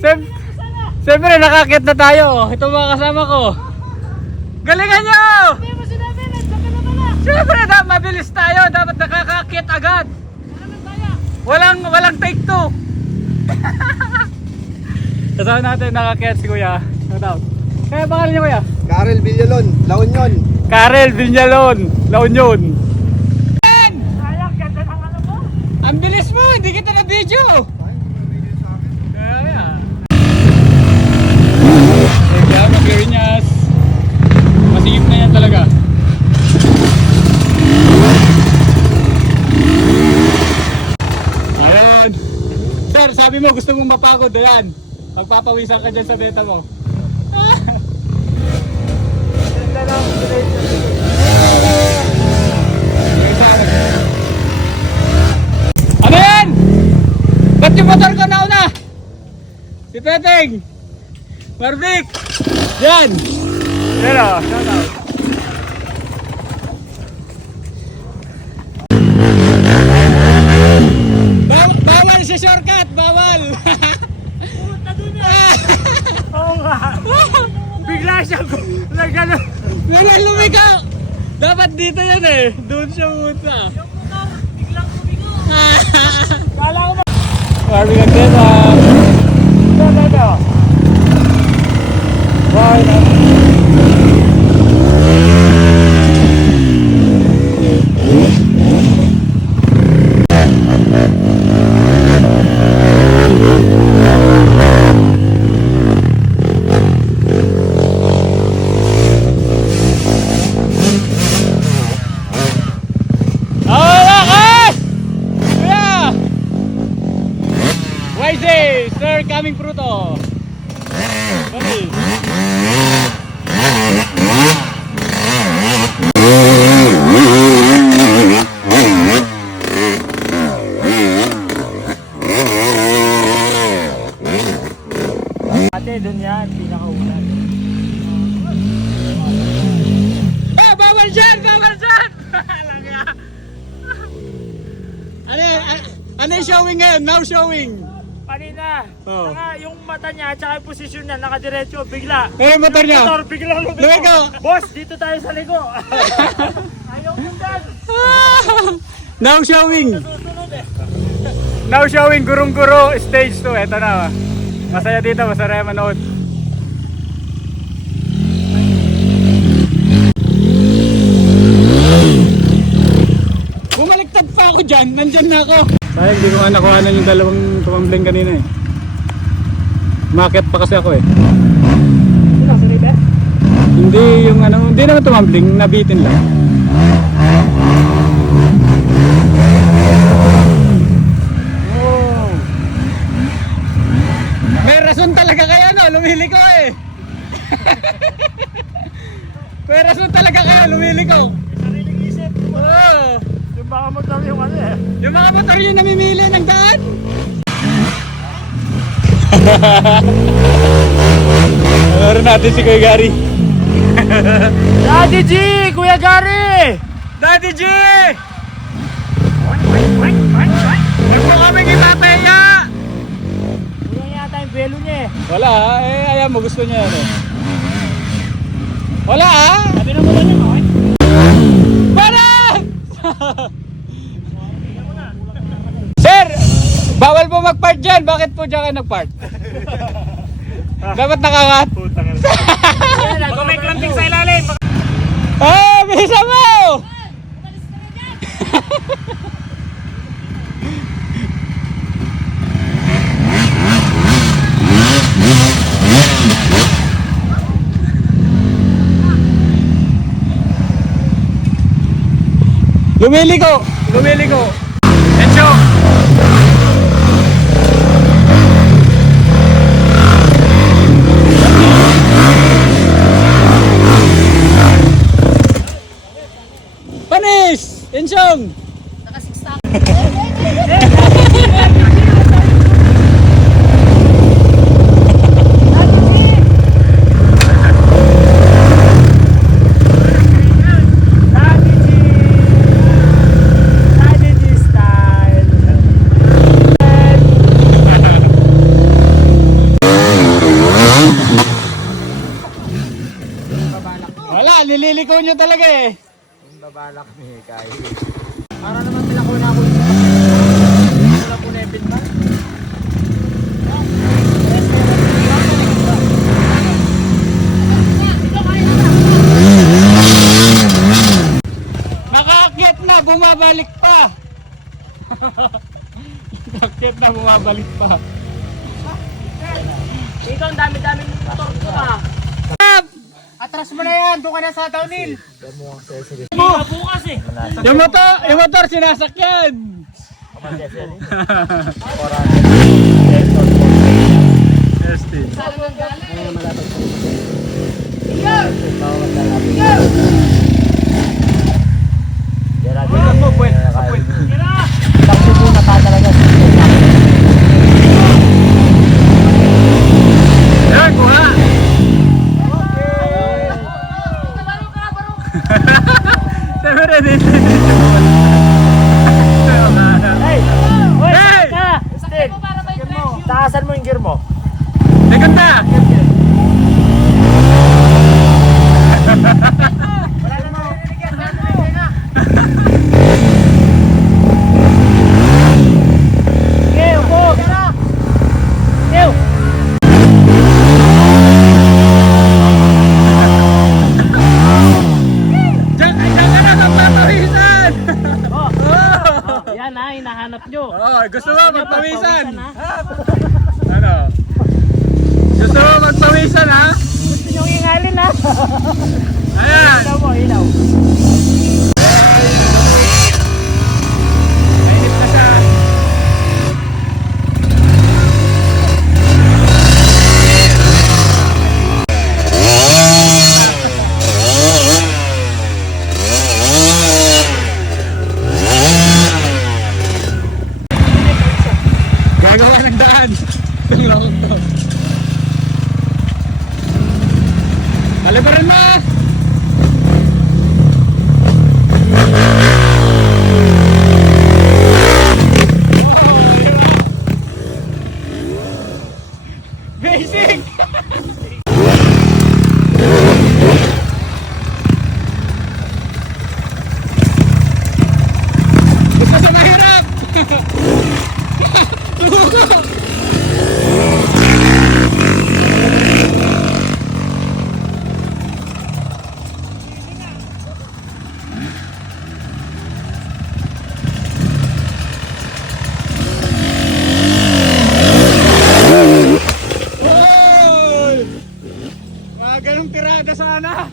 Siyempre, nakakit na tayo. Ito mga kasama ko. Galingan nyo! Siyempre, mabilis tayo. Dapat nakakakit agad. Walang take two. Kasama natin nakakit si Kuya. No doubt. Kaya pangalan niyo Kuya? Karel Villalon, La Union. Karel Villalon, La Union. Sayang, ganda ng ano mo. Ang bilis mo, hindi kita na video. Kaya. Kaya mag-Garinas. Masigip na yan talaga. Ayun. Sir, sabi mo gusto mong mapagod. Ayan. Magpapawisan ka dyan sa beta mo. Ganda ng relationship. Ano yan? Ba't yung motor ko nauna? Si Peteng! Marvick! Yan! Yan o, shout out. Bawal si shortcut! Bawal! Puta dun eh. Oo nga. Bigla siya nagano. Lumikaw! Dapat dito yan eh. Doon siya puta. Yung motor, biglang lumigo. Kala ko ba? Marvick again ah. Ito. Bye na. Sir, coming fruto. Ready? Ate, dun yan, pinakaulan. Ah, bawal dyan! Bawal dyan! Ano yung showing ngayon? Now showing! Kanina, Oh. saka yung mata niya at saka yung posisyon niya nakadiretso, bigla. Ano yung motor niya? Motor, biglang lumigo. Lumigo. Boss, dito tayo sa ligo. Ayaw mo dyan. Now showing! Susunod eh. Now showing Gurong-Guro stage 2. Ito na. Masaya dito, masaya manood. Bumaliktad pa ako dyan, nandyan na ako. Sayang, hindi ko nga nakuhanan yung dalawang tumambling kanina eh. Umakyat pa kasi ako eh. Sino, sa river? Hindi yung ano, hindi naman tumambling, nabitin lang. Oh. May rason talaga kayo no, lumili ko eh. May rason talaga kayo, lumili ko. Sariling isip. Oh. Yung baka motor yung ano eh. Yung mga motor yung namimili ng daan. Meron natin si Kuya Gary. Daddy G! Kuya Gary! Daddy G! Huwag mo kaming ipapeya! Kulang yata yung belo niya eh. Wala eh, ayan mo gusto niya ano. Wala Sabi na mo lang yun, okay? Para! Sir! Bawal po mag-park dyan, bakit po dyan kayo nag-park? Dapat nakakat. Kung may clamping sa ilalim. Ah, bisa mo! Lumiliko! Lumiliko! Encho! Panis! Enchong! nililiko nyo talaga eh. Yung babalak ni kahit. Para naman pinako na ako. Wala po na yung pinman. Nakaakyat na, bumabalik pa. Nakaakyat na, bumabalik pa. Dito ang dami-dami ng motor ko ah. Atras mo na yan, doon ka na sa downhill. Bukas eh. Yung motor sinasakyan. Este. Yan, kuha. Siyempre, dito. Hey! Uy! Hey! Ka! Steve! Taasan mo yung gear mo. Likod na. Wala na mo. Sige, upo! Sige! Diyan ka na, magpapawisan. Oh! Oh. Yan ha, hinahanap nyo. Oh, gusto mo magpawisan? ha? Ano? Gusto mo magpawisan ha? Gusto nyo ingalin ha? Ayan. Ilaw mo, ilaw. Mainit na siya. Gagawa ng daan. Itong lakot to. Kalibaran mo! Basic! Gusto sa mahirap! Oy! Mga ganong tirada sana!